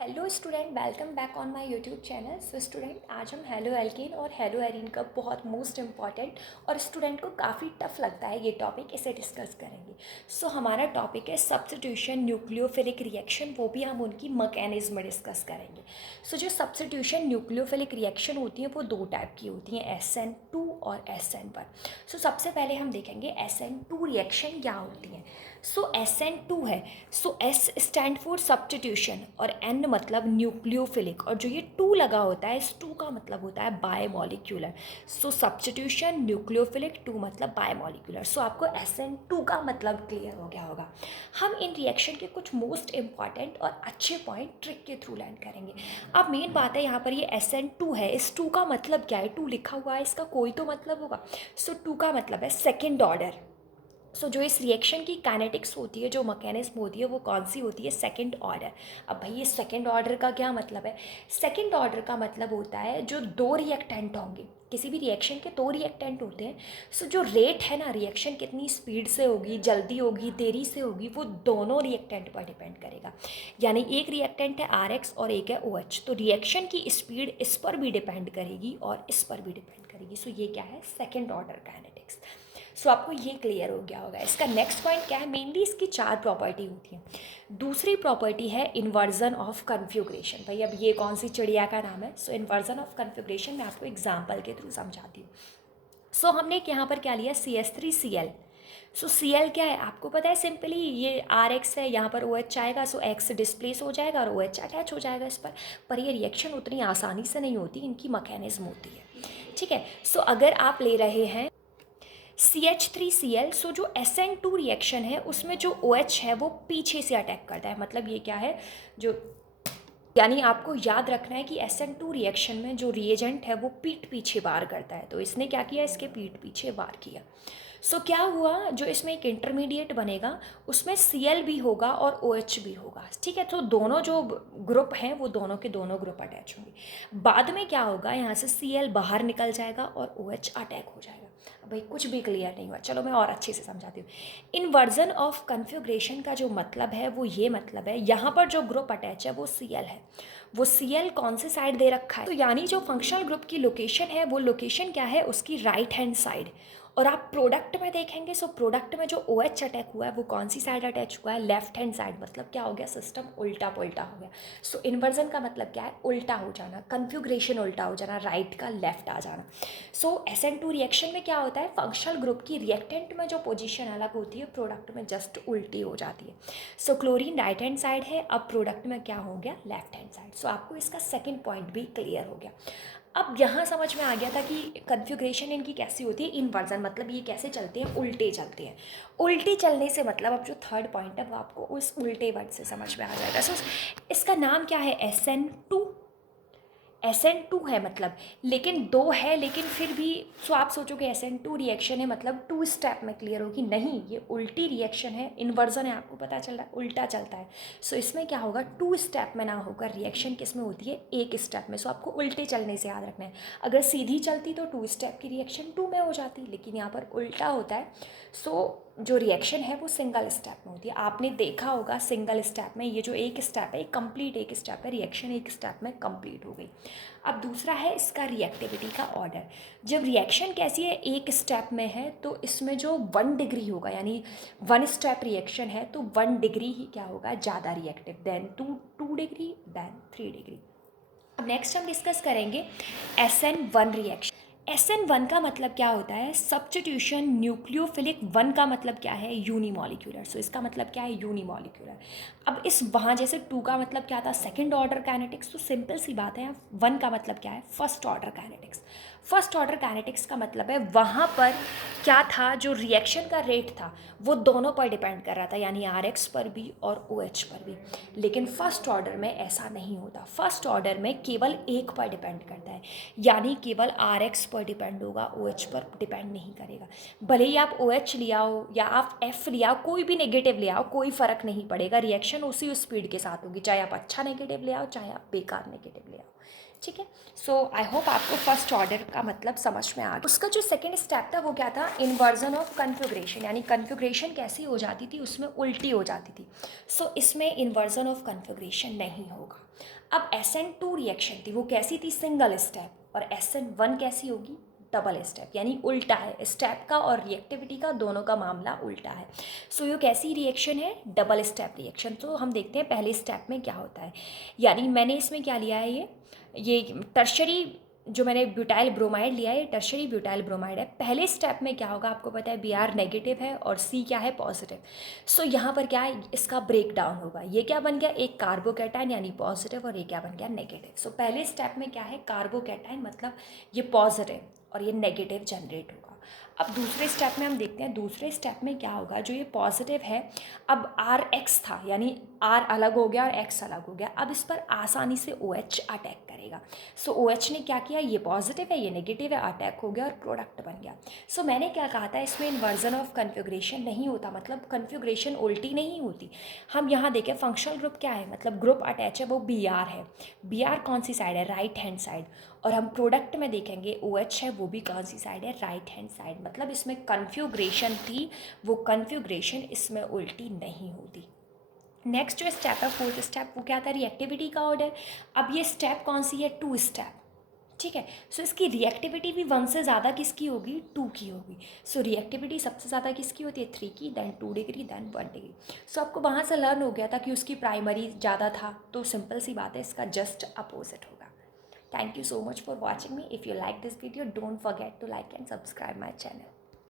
Hello student, welcome back on my YouTube channel. So student, आज हम halo alkane और hello arene का बहुत मोस्ट इम्पॉर्टेंट और स्टूडेंट को काफ़ी टफ लगता है ये टॉपिक, इसे डिस्कस करेंगे। सो हमारा टॉपिक है सब्स्टिट्यूशन न्यूक्लियोफिलिक रिएक्शन, वो भी हम उनकी मैकेनिज्म डिस्कस करेंगे। सो जो सब्स्टिट्यूशन न्यूक्लियोफिलिक रिएक्शन होती हैं वो दो टाइप की होती हैं, SN2 और SN1। सो सबसे पहले हम देखेंगे SN2 रिएक्शन क्या होती हैं। सो SN2 है, सो S स्टैंड फॉर सब्स्टिट्यूशन और N मतलब न्यूक्लियोफिलिक, और जो ये 2 लगा होता है, इस 2 का मतलब होता है बायोमोलिक्यूलर। सो सब्स्टिट्यूशन न्यूक्लियोफिलिक, 2 मतलब बायोमोलिक्यूलर। सो आपको SN2 का मतलब क्लियर हो गया होगा। हम इन रिएक्शन के कुछ मोस्ट इंपॉर्टेंट और अच्छे पॉइंट ट्रिक के थ्रू लर्न करेंगे। अब मेन बात है यहाँ पर ये SN2 है, इस 2 का मतलब क्या है, 2 लिखा हुआ है, इसका कोई तो मतलब होगा। सो 2 का मतलब है सेकेंड ऑर्डर। जो इस रिएक्शन की काइनेटिक्स होती है, जो मैकेनिज्म होती है, वो कौन सी होती है, सेकंड ऑर्डर। अब भाई ये सेकंड ऑर्डर का क्या मतलब है, सेकंड ऑर्डर का मतलब होता है जो दो रिएक्टेंट होंगे, किसी भी रिएक्शन के दो रिएक्टेंट होते हैं। जो रेट है ना, रिएक्शन कितनी स्पीड से होगी, जल्दी होगी, देरी से होगी, वो दोनों रिएक्टेंट पर डिपेंड करेगा। यानी एक रिएक्टेंट है RX और एक है OH, तो रिएक्शन की स्पीड इस पर भी डिपेंड करेगी और इस पर भी डिपेंड करेगी। ये क्या है, सेकेंड ऑर्डर काइनेटिक्स। आपको ये क्लियर हो गया होगा। इसका नेक्स्ट पॉइंट क्या है, मेनली इसकी 4 प्रॉपर्टी होती हैं। दूसरी प्रॉपर्टी है इन्वर्जन ऑफ कन्फ्यूग्रेशन। भाई अब ये कौन सी चिड़िया का नाम है। इन्वर्जन ऑफ कन्फ्यूग्रेशन मैं आपको एग्जाम्पल के थ्रू समझाती हूँ। हमने यहाँ पर क्या लिया, CH3Cl। Cl क्या है आपको पता है, सिंपली ये RX है, यहाँ पर OH आएगा, X डिस्प्लेस हो जाएगा और OH अटैच हो जाएगा इस पर ये रिएक्शन उतनी आसानी से नहीं होती, इनकी मैकेनिज्म होती है। ठीक है, अगर आप ले रहे हैं CH3Cl, जो SN2 रिएक्शन है उसमें जो OH है वो पीछे से अटैक करता है। मतलब ये क्या है, जो यानी आपको याद रखना है कि SN2 रिएक्शन में जो रिएजेंट है वो पीठ पीछे वार करता है, तो इसने क्या किया, इसके पीठ पीछे वार किया। क्या हुआ, जो इसमें एक इंटरमीडिएट बनेगा उसमें Cl भी होगा और OH भी होगा। ठीक है, तो दोनों जो ग्रुप हैं वो दोनों के दोनों ग्रुप अटैच होंगे। बाद में क्या होगा, यहाँ से Cl बाहर निकल जाएगा और OH अटैक हो जाएगा। भाई कुछ भी क्लियर नहीं हुआ, चलो मैं और अच्छे से समझाती हूँ। इन्वर्जन ऑफ कन्फ्यूग्रेशन का जो मतलब है वो ये मतलब है, यहाँ पर जो ग्रुप अटैच है वो Cl है, वो Cl कौन से साइड दे रखा है, तो यानी जो फंक्शनल ग्रुप की लोकेशन है वो लोकेशन क्या है, उसकी राइट हैंड साइड। और आप प्रोडक्ट में देखेंगे, प्रोडक्ट में जो OH अटैक हुआ है वो कौन सी साइड अटैच हुआ है, लेफ्ट हैंड साइड। मतलब क्या हो गया, सिस्टम उल्टा पुल्टा हो गया। इन्वर्जन का मतलब क्या है, उल्टा हो जाना, कन्फ्यूग्रेशन उल्टा हो जाना, राइट का लेफ्ट आ जाना। SN2 रिएक्शन में क्या होता है, फंक्शनल ग्रुप की रिएक्टेंट में जो पोजीशन अलग होती है, प्रोडक्ट में जस्ट उल्टी हो जाती है। क्लोरीन राइट हैंड साइड है, अब प्रोडक्ट में क्या हो गया, लेफ्ट हैंड साइड। आपको इसका सेकेंड पॉइंट भी क्लियर हो गया। अब यहाँ समझ में आ गया था कि कन्फ्यूग्रेशन इनकी कैसी होती है, इन्वर्जन मतलब ये कैसे चलते हैं, उल्टे चलते हैं। उल्टे चलने से मतलब अब जो थर्ड पॉइंट है वो आपको उस उल्टे वर्ड से समझ में आ जाएगा। इसका नाम क्या है, SN2। SN2 है मतलब, लेकिन दो है, लेकिन फिर भी आप सोचोगे SN2 रिएक्शन है मतलब 2 स्टेप में क्लियर होगी, नहीं, ये उल्टी रिएक्शन है, इन्वर्जन है, आपको पता चल रहा है, उल्टा चलता है। इसमें क्या होगा, 2 स्टेप में ना होकर रिएक्शन किस में होती है, एक स्टेप में। आपको उल्टे चलने से याद रखना है। अगर सीधी चलती तो 2 स्टेप की रिएक्शन 2 में हो जाती, लेकिन यहाँ पर उल्टा होता है। जो रिएक्शन है वो सिंगल स्टेप में होती है। आपने देखा होगा सिंगल स्टेप में ये जो एक स्टेप है, कंप्लीट एक स्टेप है, रिएक्शन एक स्टेप में कंप्लीट हो गई। अब दूसरा है इसका रिएक्टिविटी का ऑर्डर। जब रिएक्शन कैसी है, एक स्टेप में है, तो इसमें जो 1 डिग्री होगा, यानी 1 स्टेप रिएक्शन है तो 1 डिग्री ही क्या होगा, ज़्यादा reactive, then 2 degree, then 3 degree. अब नेक्स्ट हम डिस्कस करेंगे SN1 रिएक्शन। SN1 का मतलब क्या होता है, सब्स्टिट्यूशन न्यूक्लियोफिलिक। 1 का मतलब क्या है, यूनिमॉलिक्यूलर। इसका मतलब क्या है, यूनिमॉलिक्यूलर। अब इस वहाँ जैसे 2 का मतलब क्या था, सेकंड ऑर्डर काइनेटिक्स, तो सिंपल सी बात है, 1 का मतलब क्या है, first order kinetics. First order kinetics का मतलब है वहाँ पर क्या था, जो रिएक्शन का रेट था वो दोनों पर डिपेंड कर रहा था, यानी RX पर भी और OH पर भी। लेकिन फर्स्ट ऑर्डर में ऐसा नहीं होता, फर्स्ट ऑर्डर में केवल एक पर डिपेंड करता है, यानी केवल RX पर डिपेंड होगा, OH पर डिपेंड नहीं करेगा। भले ही आप OH ले आओ या आप F ले आओ, कोई भी नेगेटिव ले आओ, कोई फ़र्क नहीं पड़ेगा, रिएक्शन उसी स्पीड के साथ होगी, चाहे आप अच्छा नेगेटिव ले आओ चाहे आप बेकार नेगेटिव ले आओ। ठीक है। सो आई होप आपको फर्स्ट ऑर्डर का मतलब समझ में आ गया। उसका जो सेकंड स्टेप था वो क्या था, इन्वर्जन ऑफ कन्फिग्रेशन, यानी कन्फिग्रेशन कैसी हो जाती थी, उसमें उल्टी हो जाती थी। सो इसमें इन्वर्जन ऑफ कन्फिग्रेशन नहीं होगा। अब SN2 रिएक्शन थी वो कैसी थी, सिंगल स्टेप, और SN1 कैसी होगी, डबल स्टेप, यानी उल्टा है स्टेप का और रिएक्टिविटी का, दोनों का मामला उल्टा है। सो ये कैसी रिएक्शन है, डबल स्टेप रिएक्शन। तो हम देखते हैं पहले स्टेप में क्या होता है, यानी मैंने इसमें क्या लिया है, ये टर्शरी जो मैंने ब्यूटाइल ब्रोमाइड लिया है, ये टर्शरी ब्यूटाइल ब्रोमाइड है। पहले स्टेप में क्या होगा आपको पता है, Br नेगेटिव है और C क्या है, पॉजिटिव। सो यहाँ पर क्या है, इसका ब्रेक डाउन होगा, ये क्या बन गया, एक कार्बोकैटायन यानी पॉजिटिव, और ये क्या बन गया, नेगेटिव। सो पहले स्टेप में क्या है, कार्बोकैटायन मतलब ये पॉजिटिव और ये नेगेटिव जनरेट होगा। अब दूसरे स्टेप में हम देखते हैं, दूसरे स्टेप में क्या होगा, जो ये पॉजिटिव है, अब RX था, यानी R अलग हो गया और X अलग हो गया, अब इस पर आसानी से OH अटैक करेगा। सो OH ने क्या किया, ये पॉजिटिव है ये नेगेटिव है, अटैक हो गया और प्रोडक्ट बन गया। सो मैंने क्या कहा था, इसमें इन्वर्जन ऑफ कन्फिग्रेशन नहीं होता, मतलब कन्फिग्रेशन उल्टी नहीं होती। हम यहाँ देखें फंक्शनल ग्रुप क्या है, मतलब ग्रुप अटैच है वो Br है, Br कौन सी साइड है, राइट हैंड साइड, और हम प्रोडक्ट में देखेंगे OH है वो भी कौन सी साइड है, राइट हैंड साइड। मतलब इसमें कन्फ्यूग्रेशन थी, वो कन्फ्यूग्रेशन इसमें उल्टी नहीं होती। नेक्स्ट जो स्टेप है, फोर्थ स्टेप, वो क्या था, रिएक्टिविटी का ऑर्डर। अब ये स्टेप कौन सी है, 2 स्टेप, ठीक है। सो इसकी रिएक्टिविटी भी 1 से ज़्यादा किसकी होगी, 2 की होगी। सो रिएक्टिविटी सबसे ज़्यादा किसकी होती है, 3 की, देन 2 डिग्री, देन 1 डिग्री। सो आपको वहाँ से लर्न हो गया था कि उसकी प्राइमरी ज़्यादा था, तो सिंपल सी बात है, इसका जस्ट अपोजिट होगा। Thank you so much for watching me. If you like this video, don't forget to like and subscribe my channel.